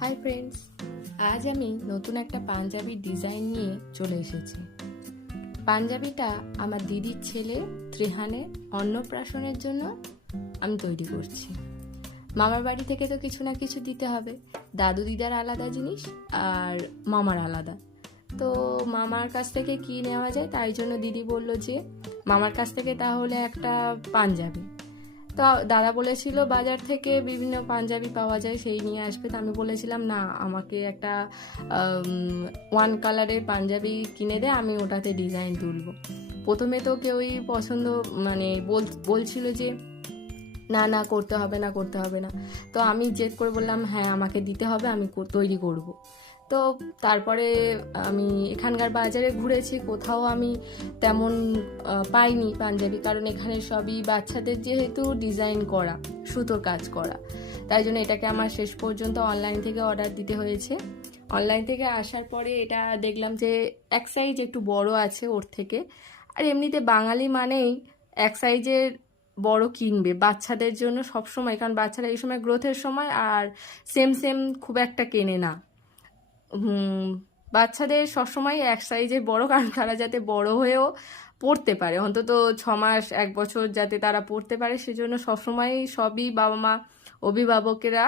Hi friends আজ আমি নতুন একটা পাঞ্জাবি ডিজাইন নিয়ে চলে এসেছি। পাঞ্জাবিটা আমার দিদির ছেলে ত্রিহানে অন্নপ্রাশনের জন্য আমি তৈরি করছি। মামার বাড়ি থেকে তো কিছু না কিছু দিতে হবে। দাদু দিদার আলাদা জিনিস আর মামার আলাদা। তো মামার কাছ থেকে কি নেওয়া যায়? তাই জন্য দিদি বলল যে, মামার কাছ থেকে তাহলে একটা পাঞ্জাবি। তো দাদা বলেছিল বাজার থেকে বিভিন্ন পাঞ্জাবি পাওয়া যায়, সেই নিয়ে আসবে। তো আমি বলেছিলাম, না, আমাকে একটা ওয়ান কালারের পাঞ্জাবি কিনে দে, আমি ওটাতে ডিজাইন তুলবো। প্রথমে তো কেউই পছন্দ মানে বল- বলছিল যে, না না, করতে হবে না, করতে হবে না। তো আমি জেদ করে বললাম হ্যাঁ আমাকে দিতে হবে, আমি তৈরি করব। তো তারপরে আমি এখানকার বাজারে ঘুরেছি, কোথাও আমি তেমন পাইনি পাঞ্জাবি। কারণ এখানে সবই বাচ্চাদের যেহেতু ডিজাইন করা, সুতোর কাজ করা। তাই জন্য এটাকে আমার শেষ পর্যন্ত অনলাইন থেকে অর্ডার দিতে হয়েছে। অনলাইন থেকে আসার পরে এটা দেখলাম যে এক সাইজ একটু বড় আছে ওর থেকে। আর এমনিতে বাঙালি মানেই এক সাইজের বড় কিনবে, বাচ্চাদের জন্য সব সময় কারণ বাচ্চারা এই সময় গ্রোথের সময় আর সেম সেম খুব একটা কেনে না। বাচ্চাদের সবসময় এক সাইজের বড়, কারণ তারা যাতে বড় হয়েও পড়তে পারে। অন্তত ছ মাস, এক বছর যাতে তারা পড়তে পারে, সেজন্য সবসময় সবই বাবা মা, অভিভাবকেরা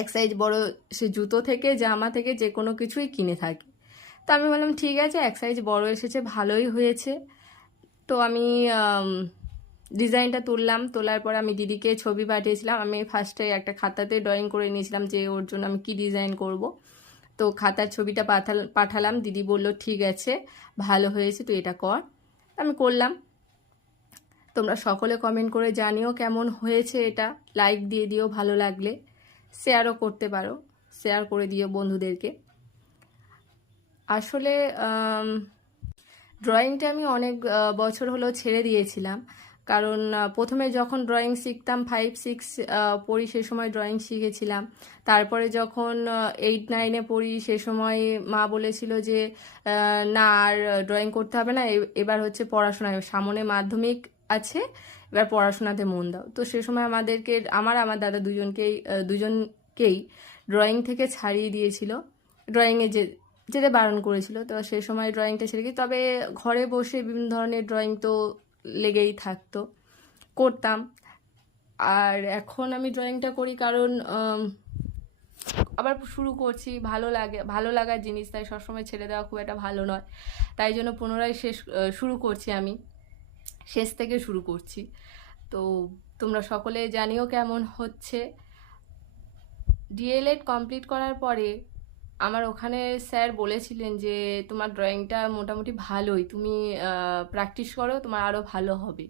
এক সাইজ বড় সে জুতো থেকে, জামা থেকে যে কোনো কিছুই কিনে থাকে। তো আমি বললাম, ঠিক আছে, এক সাইজ বড় এসেছে, ভালোই হয়েছে। তো আমি ডিজাইনটা তুললাম। তোলার পর আমি দিদিকে ছবি পাঠিয়েছিলাম। আমি ফার্স্টে একটা খাতাতে ড্রয়িং করে নিয়েছিলাম যে, ওর জন্য আমি কি ডিজাইন করব? তো খাতার ছবিটা পাঠাল, পাঠালাম, দিদি বলল, ঠিক আছে, ভালো হয়েছে, তুই এটা কর। আমি করলাম। তোমরা সকলে কমেন্ট করে জানিও কেমন হয়েছে এটা। লাইক দিয়ে দিও, ভালো লাগলে। শেয়ারও করতে পারো শেয়ার করে দিও বন্ধুদেরকে। আসলে ড্রয়িংটা আমি অনেক বছর হলো ছেড়ে দিয়েছিলাম। কারণ প্রথমে যখন ড্রয়িং শিখতাম ফাইভ সিক্স পড়ি সে সময় ড্রয়িং শিখেছিলাম। তারপরে যখন এইট নাইনে পড়ি, সে সময় মা বলেছিল যে না, আর ড্রয়িং করতে হবে না। এবার হচ্ছে পড়াশোনায় সামনে মাধ্যমিক আছে, এবার পড়াশোনাতে মন দাও। তো সে সময় আমাদেরকে, আমার আমার দাদা দুজনকেই দুজনকেই ড্রয়িং থেকে ছাড়িয়ে দিয়েছিল। ড্রয়িংয়ে যে, যেতে বারণ করেছিল। তো সে সময় ড্রয়িংটা ছেড়ে গিয়ে তবে ঘরে বসে বিভিন্ন ধরনের ড্রয়িং তো লেগেই থাকতো। করতাম। আর এখন আমি ড্রয়িংটা করি কারণ আবার শুরু করছি। ভালো লাগে, ভালো লাগার জিনিস, তাই সবসময় ছেড়ে দেওয়া খুব একটা ভালো নয়। তাই জন্য পুনরায় শেষ শুরু করছি আমি। শেষ থেকে শুরু করছি। তো তোমরা সকলে জানিও কেমন হচ্ছে। ডিএলএড কমপ্লিট করার পরে আমার ওখানে স্যার বলেছিলেন যে, তোমার ড্রয়িংটা মোটামুটি ভালোই। তুমি প্র্যাকটিস করো, তোমার আরও ভালো হবে।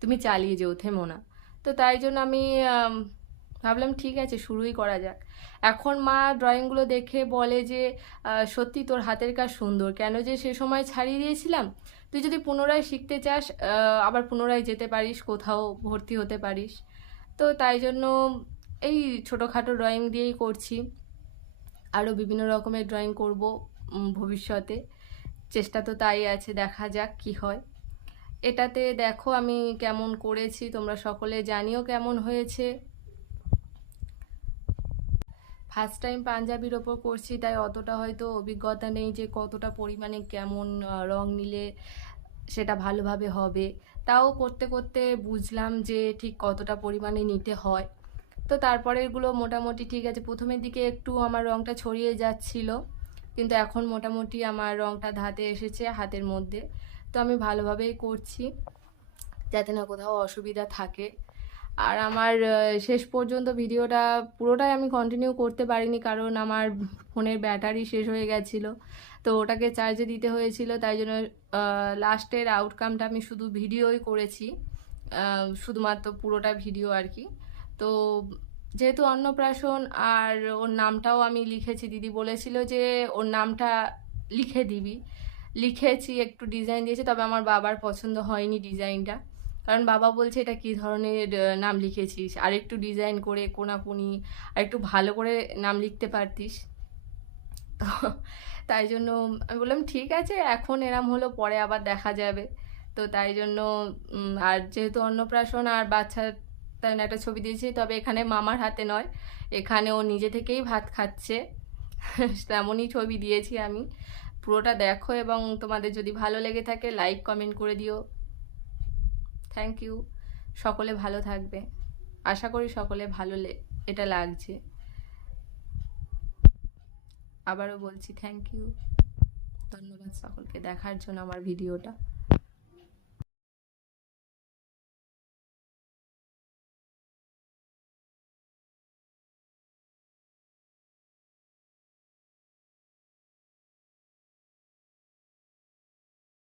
তুমি চালিয়ে যেও, থেমো না। তো তাই জন্য আমি ভাবলাম ঠিক আছে, শুরুই করা যাক। এখন মা ড্রয়িংগুলো দেখে বলে যে সত্যি তোর হাতের কাজ সুন্দর। কেন যে সে সময় ছাড়িয়ে দিয়েছিলাম। তুই যদি পুনরায় শিখতে চাস আবার পুনরায় যেতে পারিস, কোথাও ভর্তি হতে পারিস। তো তাই জন্য এই ছোটোখাটো ড্রয়িং দিয়েই করছি। আরও বিভিন্ন রকমের ড্রয়িং করব ভবিষ্যতে। চেষ্টা তো তাই আছে, দেখা যাক কি হয়। এটাতে দেখো আমি কেমন করেছি, তোমরা সকলে জানিও কেমন হয়েছে। ফার্স্ট টাইম পাঞ্জাবির ওপর করছি, তাই অতটা হয়তো অভিজ্ঞতা নেই যে কতটা পরিমাণে কেমন রং নিলে সেটা ভালোভাবে হবে। তাও করতে করতে বুঝলাম যে ঠিক কতটা পরিমাণে নিতে হয়। তো তারপরে এগুলো মোটামুটি ঠিক আছে। প্রথমের দিকে একটু আমার রংটা ছড়িয়ে যাচ্ছিল, কিন্তু এখন মোটামুটি আমার রংটা ধাতে এসেছে হাতের মধ্যে। তো আমি ভালোভাবেই করছি, যাতে না কোথাও অসুবিধা থাকে। আর আমার শেষ পর্যন্ত ভিডিওটা পুরোটাই আমি কন্টিনিউ করতে পারিনি, কারণ আমার ফোনের ব্যাটারি শেষ হয়ে গেছিল। তো ওটাকে চার্জে দিতে হয়েছিল, তাই জন্য লাস্টের আউটকামটা আমি শুধু ভিডিওই করেছি শুধুমাত্র পুরোটা ভিডিও আর কি। তো যেহেতু অন্নপ্রাশন আর ওর নামটাও আমি লিখেছি, দিদি বলেছিল যে ওর নামটা লিখে দিবি। লিখেছি, একটু ডিজাইন দিয়েছি, তবে আমার বাবার পছন্দ হয়নি ডিজাইনটা কারণ বাবা বলছে, এটা কী ধরনের নাম লিখেছিস? আর একটু ডিজাইন করে কোনাকুনি, আর একটু ভালো করে নাম লিখতে পারতিস। তো তাই জন্য আমি বললাম, ঠিক আছে, এখন এরম হলো, পরে আবার দেখা যাবে। তো তাই জন্য আর যেহেতু অন্নপ্রাশন আর বাচ্চা তেমন একটা ছবি দিয়েছি, তবে এখানে মামার হাতে নয়। এখানে ও নিজে থেকেই ভাত খাচ্ছে। তেমনই ছবি দিয়েছি আমি। পুরোটা দেখো এবং তোমাদের যদি ভালো লেগে থাকে লাইক কমেন্ট করে দিও। থ্যাংক ইউ সকলে ভালো থাকবে। আশা করি সকলে ভালো এটা লাগছে। আবারও বলছি থ্যাংক ইউ ধন্যবাদ সকলকে দেখার জন্য আমার ভিডিওটা।